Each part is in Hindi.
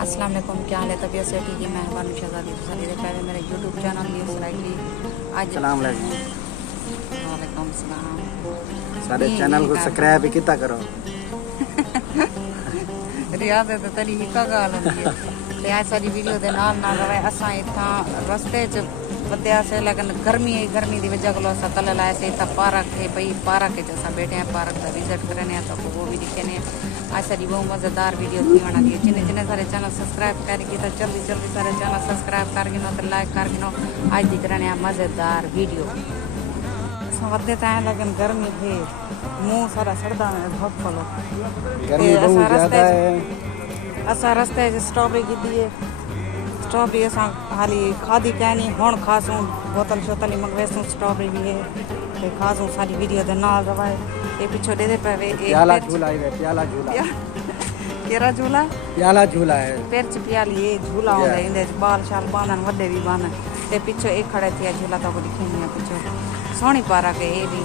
अस्सलाम वालेकुम, क्या हाल है? तबीयत से ठीक है? मैं बानू शहजादी सारी दे पहले मेरे यूट्यूब चैनल न्यूज़ लाइवली आज सलाम अलैकुम। वालेकुम सलाम। सारे चैनल को सब्सक्राइब किता करो। रियाद ते तरी हिका गाल होंदी है ते आज सारी वीडियो दे नाल रहे असां इत्थां रस्ते च बदया से लेकिन गर्मी दी वजह को असां तले लाए से इत्थां पार्क है भाई पार्क च असां बैठे हैं पार्क दा विजिट करने हैं तो वो भी दिखे ने आज सारी बहुत मज़ेदार वीडियो थी बना दी जिन्हें सारे चैनल सब्सक्राइब करके तो जल्दी सारे चैनल सब्सक्राइब कर गिनो तो लाइक कर गिनो। आज दिख रहे हैं मज़ेदार वीडियो वधे तो है लेकिन गर्मी थे मुँह सारा सड़दा में बहुत फलो असां रस्ते स्ट्रॉबेरी की है स्ट्रॉबेरी असां हाली खाधी कहनी हुण खासूं बोतल शोतल मंगवेसूं स्ट्रॉबेरी भी है ते खासूं सारी वीडियो दे नाल रवाए ये पीछे दे पे प्याला झूला है प्याला झूला केरा झूला प्याला झूला है पेरच प्याली ये झूला होंदा इंदे बाल शाल बांधन वड्डे भी बांधन ते पीछे एक खड़े थे झूला तो को दिखनी है पीछे सोनी पारा के ये भी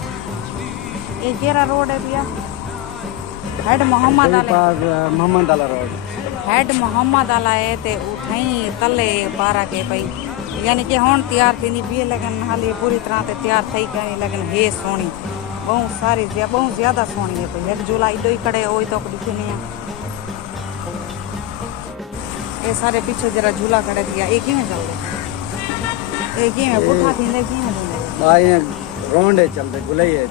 ये केरा रोड है भैया हेड मोहम्मद अला रोड हेड मोहम्मद अला है ते उठई तले पारा के पई यानी कि हुण तैयार थी भी लेकिन हाली पूरी तरह ते तैयार थी कहीं लेकिन हे सोनी बहुत ज्यादा सोनी है पई एक झूला इधो ही खड़े ओ तो दिखनी है ये सारे पीछे जरा झूला खड़े दिया एक ही में चल रहे एक ही में पुठा थींदे की में थींदे बाय रोंड है चलते गुलैये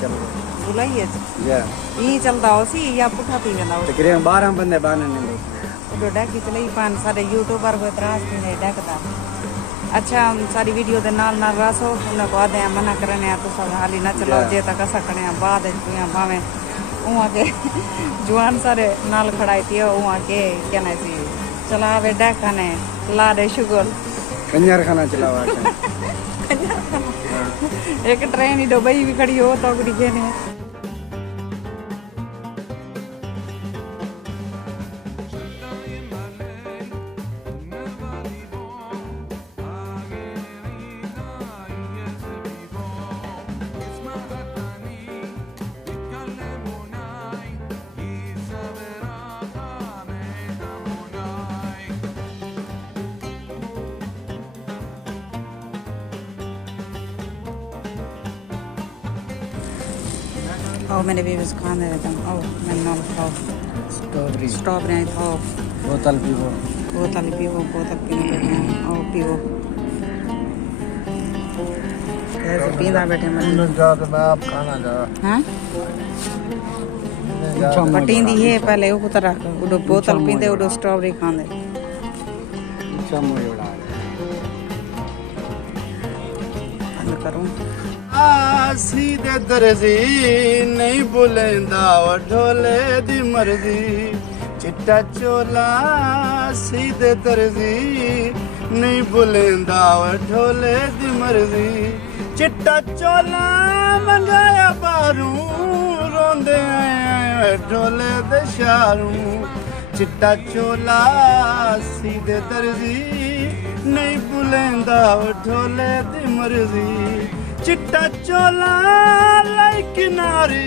चल रहे गुलैये या ई चलदा होसी या पुठा थी वेंदा हो तकरीबन 12 बंदे बानने तो डाकी चले पान सारे यूट्यूबर को इतराज थी डाकदा अच्छा सारी वीडियो दे नाल रासो उन्हें को आदे मना करने तो सब हाली न चलो जे तक असा करने बाद भावे उहाँ के जवान सारे नाल खड़ाई थी उहाँ के कहना सी चलावे डाकने ला दे शुगल कंजर खाना चलावा एक ट्रेन ही दुबई भी खड़ी हो तो दिखे ने और मैंने भी बस खाने रहता हूँ और मैंने नाल खाओ स्ट्रॉबेरी खाओ बोतल पीवो बोतल पीने बैठे हैं और पीवो ऐसे पीना बैठे मैं आप खाना जा हाँ पटींदी है पहले वो तरह उडो बोतल पींदे उडो स्ट्रॉबेरी खांदे बंद करूँ सीधे दर्जी नहीं बुलेंदा ढोले दी मर्जी चिट्टा चोला सीधे दर्जी नहीं बुलेंदा ढोले दी मर्जी चिट्टा चोला मंगाया बारू रोंदे आए ढोले दे शारू चिट्टा चोला सीधे दर्जी नहीं बुलेंदा ढोले दी मर्जी चिट्टा चोला लाई किनारी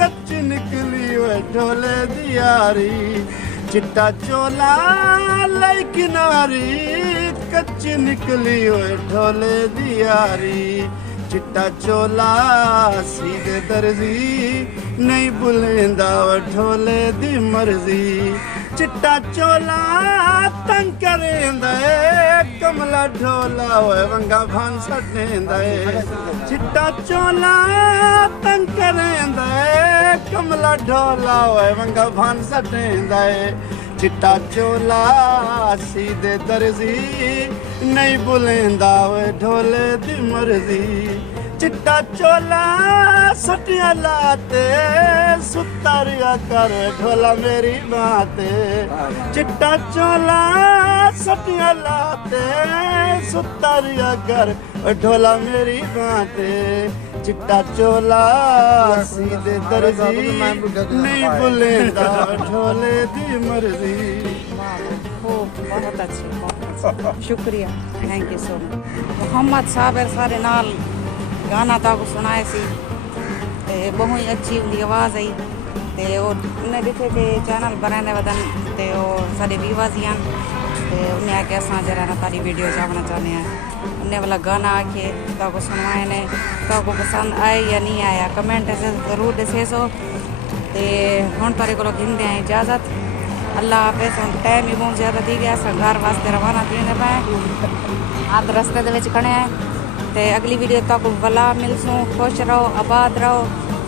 कच्ची निकली हुए ढोले दियारी चिट्टा चोला लाई किनारी कच्ची निकली हुए ढोले दियारी चिट्टा चोला सीधे दर्जी नहीं बुलेंदा ढोले दी मर्जी चिट्टा चोला तंग करेंदा कमला ढोला होए वंगा भान सटेंदा चिट्टा चोला तंग करेंदा कमला ढोला होए वंगा भान सटेंदा चिट्टा चोला सीधे दर्जी नहीं बुलेंदा ढोले दी मर्जी चिट्टा चोला सटिया लाते सुतारिया कर ढोला मेरी बाते चिट्टा चोला सटिया लाते सुतारिया कर ढोला मेरी बाते चिट्टा चोला सीधे दर्जी नहीं बुलेंदा ढोले दी मर्जी बहुत अच्छे शुक्रिया thank you so much Mohammad साहब सारे नाल गाना ताको सुनाए सी बहुत ही अच्छी उनकी आवाज़ आई ते उन्हें दिखे कि चैनल बनाने वदन ते ओह् साढ़े व्यूअर्स ही हैं ते उन्हें आके असां जरा ना तारी वीडियो चावना चाहते हैं उन्हें वाला गाना आके ताको सुनवाए ने ताको पसंद आए या नहीं आया कमेंट से जरूर दसे सो ते हुण तारे कोलों गिनदे हैं इजाजत अल्लाह हाफिज़ हुण टाइम ही बहुत ज़्यादा थी गया असां घर वास्ते रवाना थी पे आध रस्ते दे विच खड़े हैं ते अगली वीडियो तक भला मिलसूं खुश रहो आबाद रहो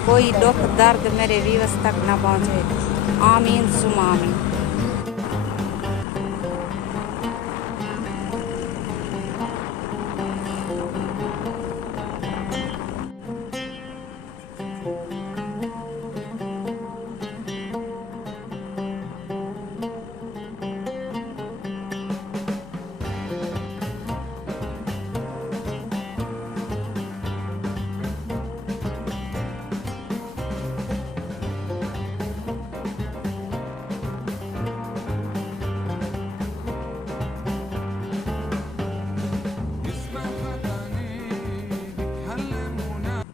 कोई दुख दर्द मेरे व्यूअर्स तक ना पहुँचे आमीन सुमा आमीन।